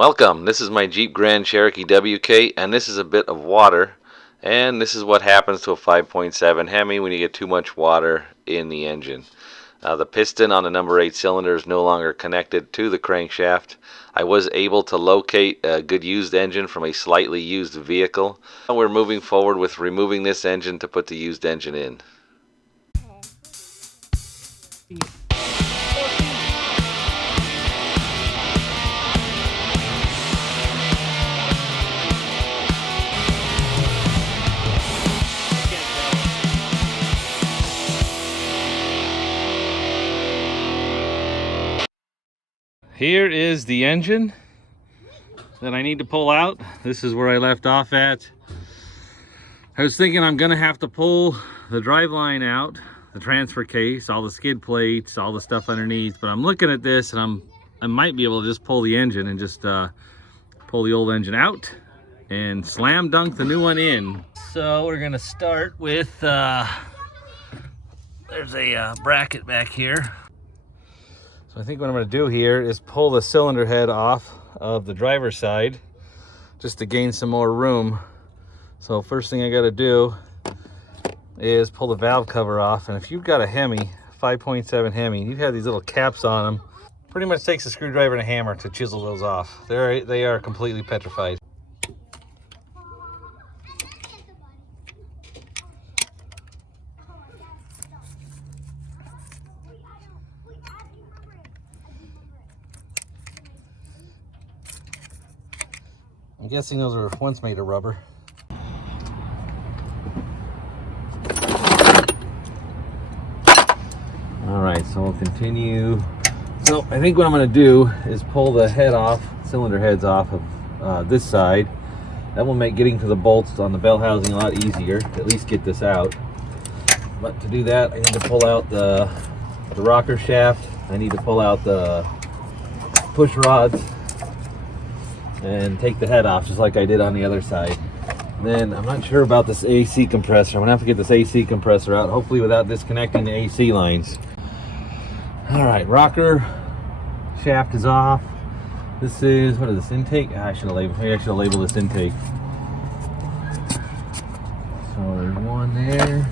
Welcome, this is my Jeep Grand Cherokee WK, and this is a bit of water, and this is what happens to a 5.7 HEMI when you get too much water in the engine. The piston on the number 8 cylinder is no longer connected to the crankshaft. I was able to locate a good used engine from a slightly used vehicle. Now we're moving forward with removing this engine to put the used engine in. Here is the engine that I need to pull out. This is where I left off at. I was thinking I'm gonna have to pull the driveline out, the transfer case, all the skid plates, all the stuff underneath, but I'm looking at this and I might be able to just pull the engine and just pull the old engine out and slam dunk the new one in. So we're gonna start with, there's a bracket back here. So I think what I'm going to do here is pull the cylinder head off of the driver's side just to gain some more room. So first thing I got to do is pull the valve cover off. And if you've got a HEMI, 5.7 HEMI, you have these little caps on them. Pretty much takes a screwdriver and a hammer to chisel those off. They are completely petrified. I'm guessing those were once made of rubber. All right, so we'll continue. So I think what I'm going to do is pull the head off, cylinder heads off of this side. That will make getting to the bolts on the bell housing a lot easier, at least get this out. But to do that, I need to pull out the rocker shaft. I need to pull out the push rods and take the head off just like I did on the other side. Then I'm not sure about this AC compressor. I'm gonna have to get this AC compressor out, hopefully without disconnecting the AC lines. All right, rocker shaft is off. This is, what is this, intake? I should have labeled, maybe I should have labeled this intake. So there's one there.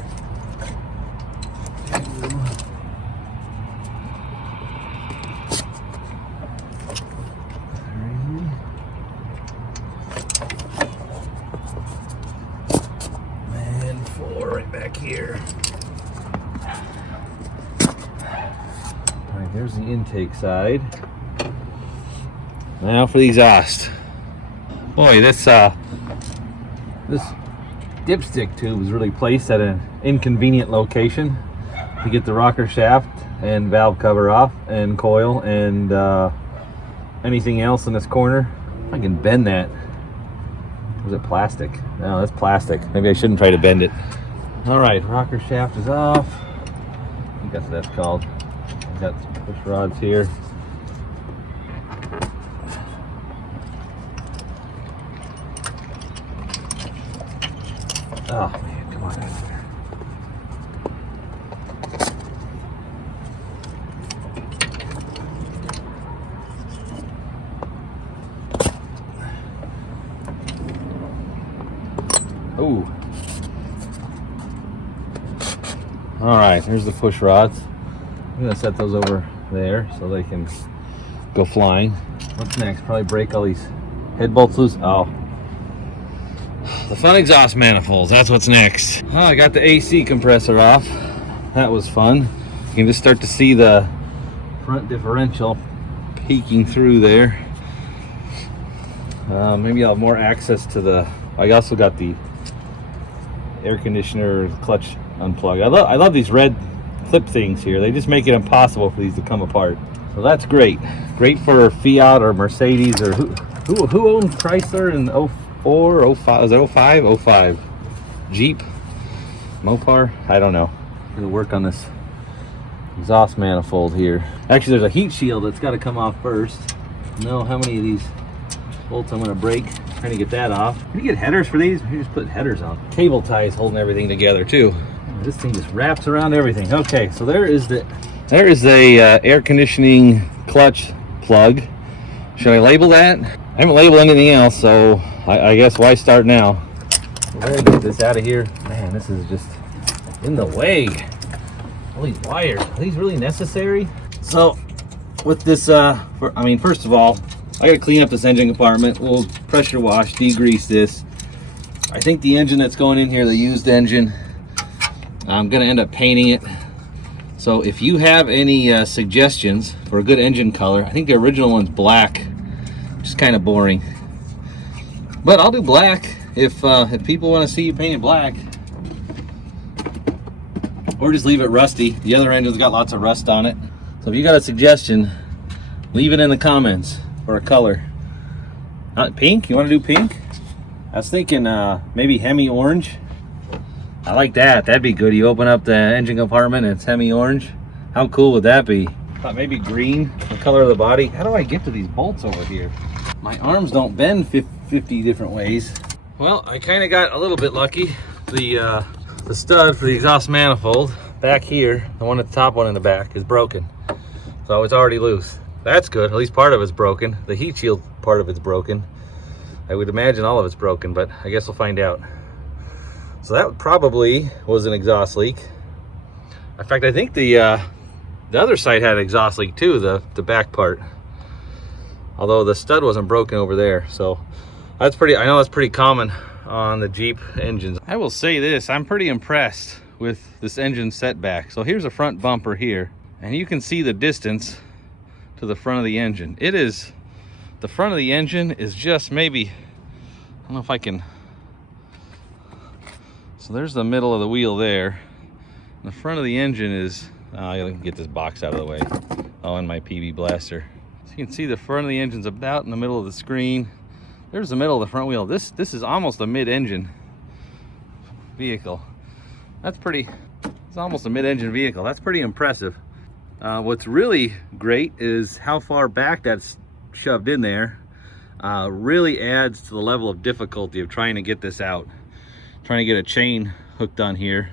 Here. All right, there's the intake side. Now for the exhaust. Boy, this dipstick tube is really placed at an inconvenient location to get the rocker shaft and valve cover off and coil and anything else in this corner. I can bend that. Was it plastic? No, that's plastic. Maybe I shouldn't try to bend it. All right, rocker shaft is off. I think that's what that's called. I've got some push rods here. Oh man, come on. Ooh. All right, here's the push rods. I'm gonna set those over there so they can go flying. What's next? Probably break all these head bolts loose. Oh, the fun exhaust manifolds, that's what's next. Oh, I got the AC compressor off. That was fun. You can just start to see the front differential peeking through there. Maybe I'll have more access to the, I also got the air conditioner clutch unplug. I love these red clip things here. They just make it impossible for these to come apart. So that's great. Great for Fiat or Mercedes or who owns Chrysler in 04, 05? Was it 05? 05. Jeep? Mopar? I don't know. I'm gonna work on this exhaust manifold here. Actually, there's a heat shield that's got to come off first. Know how many of these bolts I'm gonna break. Trying to get that off. Can you get headers for these? You just put headers on. Cable ties holding everything together too. This thing just wraps around everything. Okay, so there is the air conditioning clutch plug. Should I label that? I haven't labeled anything else, so I guess why start now? We're gonna get this out of here. Man, this is just in the way. All these wires, are these really necessary? So with this, first of all, I gotta clean up this engine compartment. We'll pressure wash, degrease this. I think the engine that's going in here, the used engine, I'm gonna end up painting it. So if you have any suggestions for a good engine color, I think the original one's black, which is kind of boring. But I'll do black if people want to see you painted black. Or just leave it rusty. The other engine's got lots of rust on it. So if you got a suggestion, leave it in the comments for a color. Pink? You want to do pink? I was thinking maybe HEMI Orange. I like that. That'd be good. You open up the engine compartment and it's HEMI Orange. How cool would that be? Thought maybe green, the color of the body. How do I get to these bolts over here? My arms don't bend 50 different ways. Well, I kind of got a little bit lucky. The stud for the exhaust manifold back here, the one at the top one in the back, is broken. So it's already loose. That's good. At least part of it's broken. The heat shield part of it's broken. I would imagine all of it's broken, but I guess we'll find out. So that probably was an exhaust leak. In fact, I think the other side had an exhaust leak too, the back part. Although the stud wasn't broken over there. So that's pretty, I know that's pretty common on the Jeep engines. I will say this, I'm pretty impressed with this engine setback. So here's a front bumper here, and you can see the distance to the front of the engine. It is, the front of the engine is just maybe, I don't know if I can, so there's the middle of the wheel there. The front of the engine is, I gotta get this box out of the way. Oh, and my PB blaster. So you can see the front of the engine's about in the middle of the screen. There's the middle of the front wheel. This is almost a mid-engine vehicle. That's pretty, it's almost a mid-engine vehicle. That's pretty impressive. What's really great is how far back that's shoved in there. Really adds to the level of difficulty of trying to get this out. Trying to get a chain hooked on here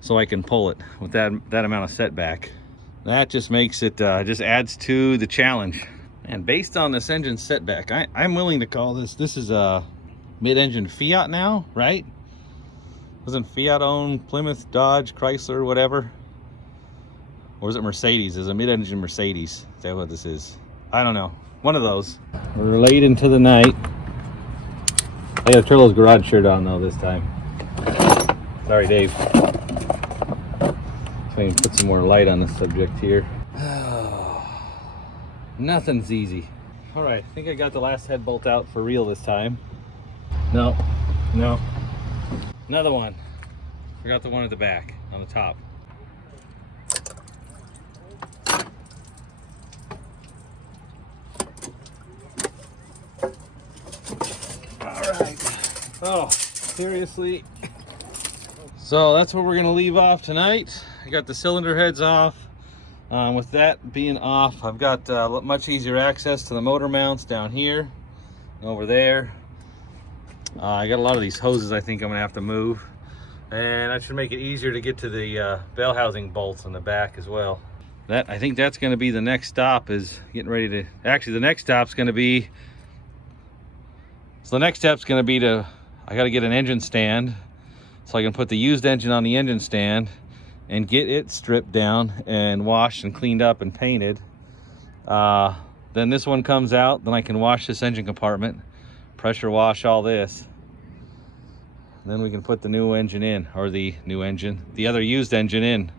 so I can pull it with that amount of setback. That just makes it, just adds to the challenge. And based on this engine setback, I'm willing to call this is a mid-engine Fiat now, right? Doesn't Fiat own Plymouth, Dodge, Chrysler, whatever? Or is it Mercedes? Is a mid-engine Mercedes? Is that what this is? I don't know. One of those. We're late into the night. I got a Turtle's Garage shirt on though this time. Sorry, Dave. So I can put some more light on the subject here. Nothing's easy. All right, I think I got the last head bolt out for real this time. No. Another one. Forgot the one at the back, on the top. All right. Oh, seriously. So that's where we're gonna leave off tonight. I got the cylinder heads off. With that being off, I've got much easier access to the motor mounts down here and over there. I got a lot of these hoses I think I'm gonna have to move, and that should make it easier to get to the bell housing bolts on the back as well. I think that's gonna be the next stop, is getting ready to, actually the next stop's gonna be, I gotta get an engine stand so I can put the used engine on the engine stand and get it stripped down and washed and cleaned up and painted. Then this one comes out, then I can wash this engine compartment, pressure wash all this. Then we can put the new engine in, or the other used engine in.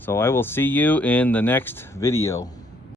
So I will see you in the next video.